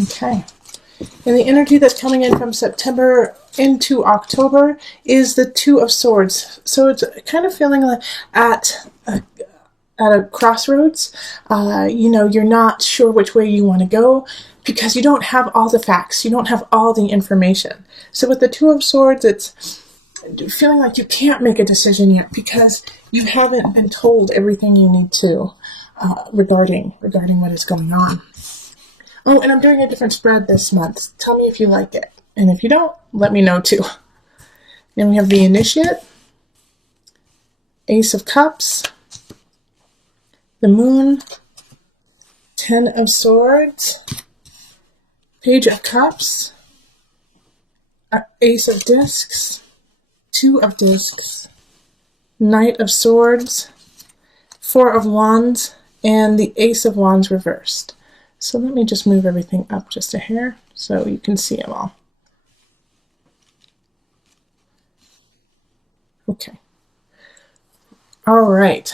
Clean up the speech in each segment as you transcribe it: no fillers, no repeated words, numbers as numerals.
Okay. And the energy that's coming in from September into October is the Two of Swords. So it's kind of feeling like at a crossroads. You're not sure which way you want to go because you don't have all the facts. You don't have all the information. So with the Two of Swords, it's feeling like you can't make a decision yet because you haven't been told everything you need to regarding what is going on. Oh, and I'm doing a different spread this month. Tell me if you like it. And if you don't, let me know too. Then we have the Initiate, Ace of Cups, the Moon, Ten of Swords, Page of Cups, Ace of Discs, Two of Discs, Knight of Swords, Four of Wands, and the Ace of Wands reversed. So let me just move everything up just a hair so you can see them all. Okay. All right.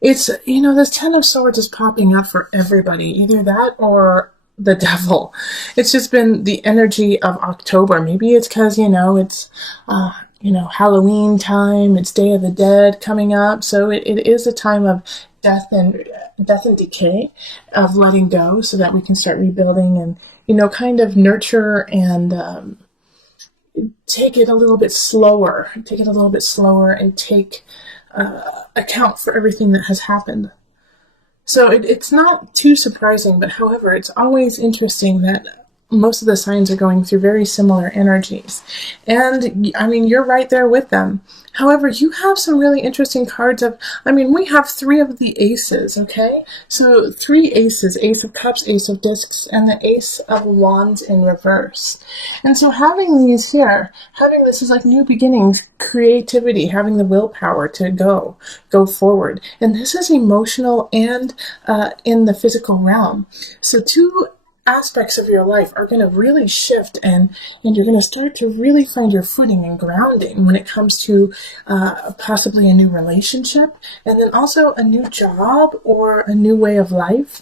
It's, this Ten of Swords is popping up for everybody, either that or the devil. It's just been the energy of October. Maybe it's because, it's, Halloween time, it's Day of the Dead coming up. So it is a time of death and decay, of letting go so that we can start rebuilding and, kind of nurture and take it a little bit slower and take account for everything that has happened. So it's not too surprising, but however, it's always interesting that most of the signs are going through very similar energies. And, you're right there with them. However, you have some really interesting cards we have three of the aces, okay? So 3 aces, Ace of Cups, Ace of Discs, and the Ace of Wands in reverse. And so having these here, having this is like new beginnings, creativity, having the willpower to go forward. And this is emotional and in the physical realm. So 2 aspects of your life are going to really shift and you're going to start to really find your footing and grounding when it comes to possibly a new relationship and then also a new job or a new way of life.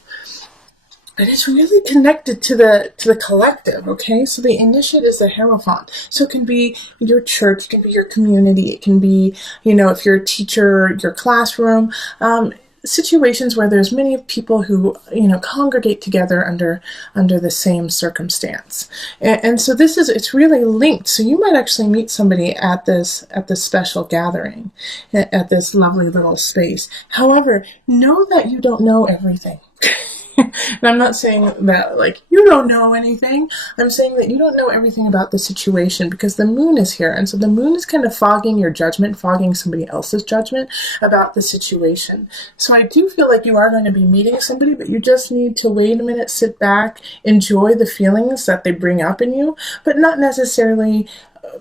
And it's really connected to the collective, okay? So the Initiate is the Hierophant. So it can be your church, it can be your community, it can be, if you're a teacher, your classroom, situations where there's many people who congregate together under the same circumstance, and so it's really linked. So you might actually meet somebody at this special gathering, at this lovely little space. However, know that you don't know everything. And I'm not saying that like you don't know anything. I'm saying that you don't know everything about the situation because the moon is here. And so the moon is kind of fogging your judgment, fogging somebody else's judgment about the situation. So I do feel like you are going to be meeting somebody, but you just need to wait a minute, sit back, enjoy the feelings that they bring up in you, but not necessarily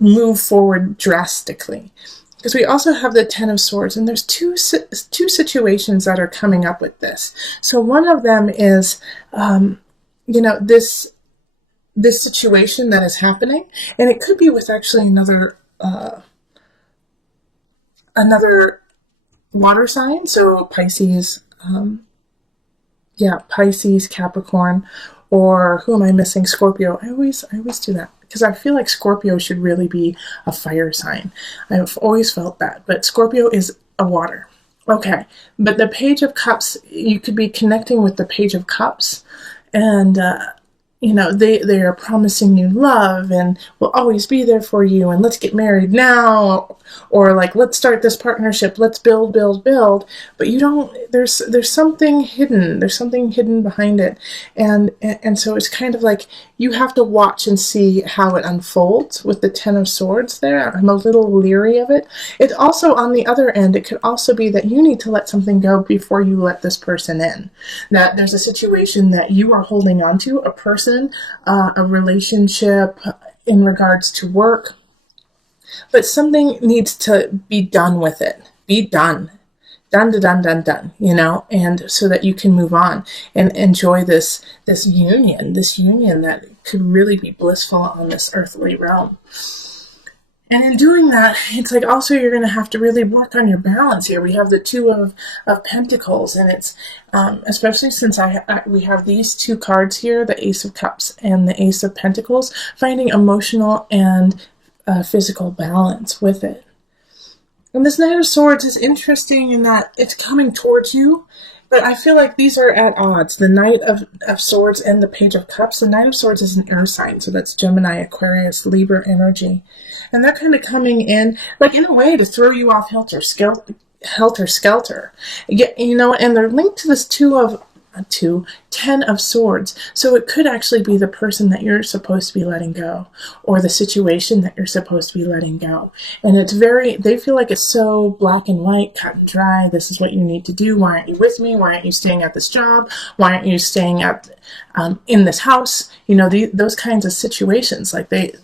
move forward drastically. Because we also have the Ten of Swords, and there's two situations that are coming up with this. So one of them is, this situation that is happening, and it could be with actually another water sign. So Pisces, Pisces, Capricorn, or who am I missing? Scorpio. I always do that. Because I feel like Scorpio should really be a fire sign. I've always felt that. But Scorpio is a water. Okay. But the Page of Cups, you could be connecting with the Page of Cups. And, they are promising you love and will always be there for you. And let's get married now. Or like, let's start this partnership. Let's build. But there's something hidden. There's something hidden behind it. And so it's kind of like you have to watch and see how it unfolds with the Ten of Swords there. I'm a little leery of it. It also, on the other end, it could also be that you need to let something go before you let this person in. That there's a situation that you are holding on to, a person, a relationship in regards to work, but something needs to be done with it. Be done. Done, and so that you can move on and enjoy this union that could really be blissful on this earthly realm. And in doing that, it's like also you're going to have to really work on your balance here. We have the Two of Pentacles, and it's especially since we have these two cards here, the Ace of Cups and the Ace of Pentacles, finding emotional and physical balance with it. And this Knight of Swords is interesting in that it's coming towards you, but I feel like these are at odds. The Knight of Swords and the Page of Cups. The Knight of Swords is an air sign, so that's Gemini, Aquarius, Libra energy. And they're kind of coming in, like in a way, to throw you off helter-skelter. You know, and they're linked to this Ten of Swords. So it could actually be the person that you're supposed to be letting go, or the situation that you're supposed to be letting go. And they feel like it's so black and white, cut and dry. This is what you need to do. Why aren't you with me? Why aren't you staying at this job? Why aren't you staying in this house? You know, those kinds of situations. Like they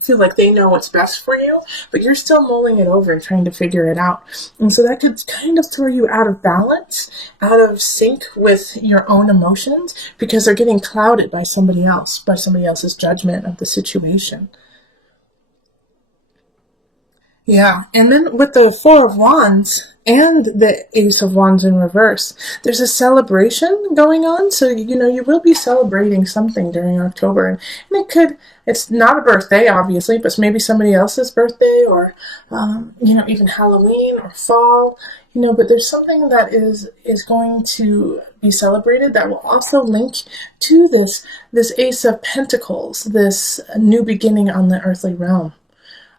feel like they know what's best for you, but you're still mulling it over and trying to figure it out. And so that could kind of throw you out of balance, out of sync with your own emotions, because they're getting clouded by somebody else's judgment of the situation. Yeah, and then with the Four of Wands and the Ace of Wands in reverse, there's a celebration going on. So, you know, you will be celebrating something during October. And it's not a birthday, obviously, but maybe somebody else's birthday, or, you know, even Halloween or fall, you know, but there's something that is going to be celebrated that will also link to this Ace of Pentacles, this new beginning on the earthly realm.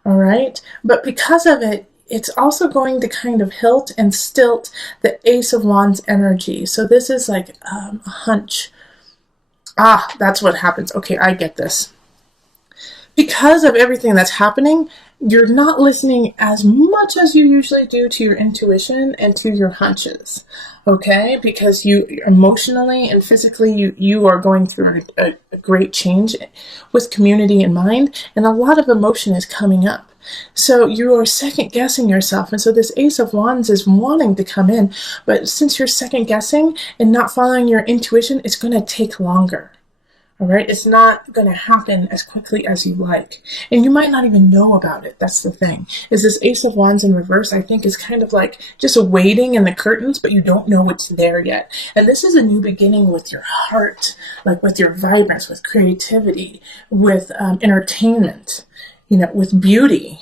All right. But because of it, it's also going to kind of hilt and stilt the Ace of Wands energy. So this is like a hunch. That's what happens. Okay, I get this. Because of everything that's happening, you're not listening as much as you usually do to your intuition and to your hunches. Okay, because you emotionally and physically, you are going through a great change with community in mind, and a lot of emotion is coming up. So you are second guessing yourself, and so this Ace of Wands is wanting to come in, but since you're second guessing and not following your intuition, it's going to take longer. All right, it's not going to happen as quickly as you like. And you might not even know about it. That's the thing. Is this Ace of Wands in reverse, I think, is kind of like just waiting in the curtains, but you don't know it's there yet. And this is a new beginning with your heart, like with your vibrance, with creativity, with entertainment, you know, with beauty.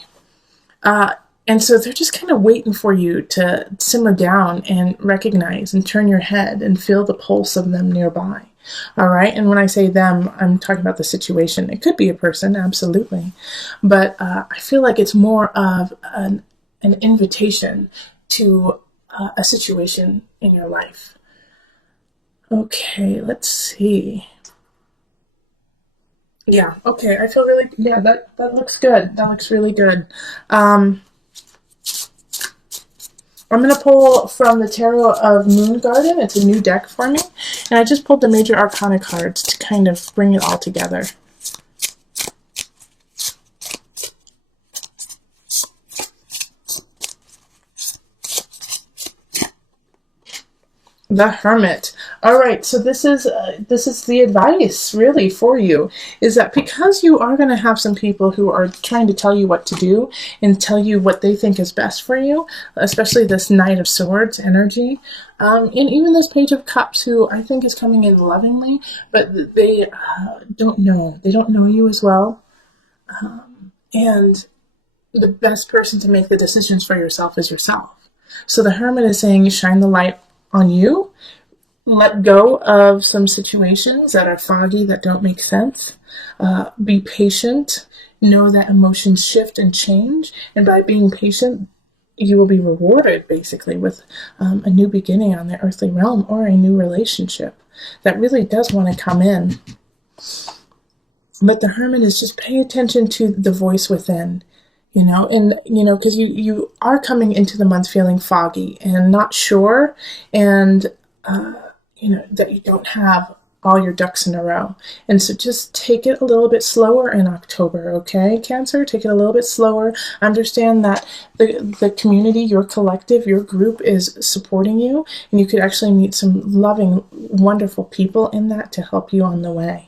And so they're just kind of waiting for you to simmer down and recognize and turn your head and feel the pulse of them nearby. All right. And when I say them, I'm talking about the situation. It could be a person, absolutely. But I feel like it's more of an invitation to a situation in your life. Okay, let's see. Yeah, okay. I feel really, yeah, that looks good. That looks really good. I'm going to pull from the Tarot of Moon Garden. It's a new deck for me. And I just pulled the Major Arcana cards to kind of bring it all together. The Hermit. All right, so this is the advice really for you, is that because you are going to have some people who are trying to tell you what to do and tell you what they think is best for you, especially this Knight of Swords energy, and even this Page of Cups, who I think is coming in lovingly, but they don't know. They don't know you as well. And the best person to make the decisions for yourself is yourself. So the Hermit is saying, shine the light on you, let go of some situations that are foggy, that don't make sense, be patient, know that emotions shift and change, and by being patient, you will be rewarded basically with a new beginning on the earthly realm, or a new relationship that really does want to come in. But the Hermit is just pay attention to the voice within. You know, and, you know, because you are coming into the month feeling foggy and not sure, and, you know, that you don't have all your ducks in a row. And so just take it a little bit slower in October, okay, Cancer? Take it a little bit slower. Understand that the community, your collective, your group is supporting you, and you could actually meet some loving, wonderful people in that to help you on the way.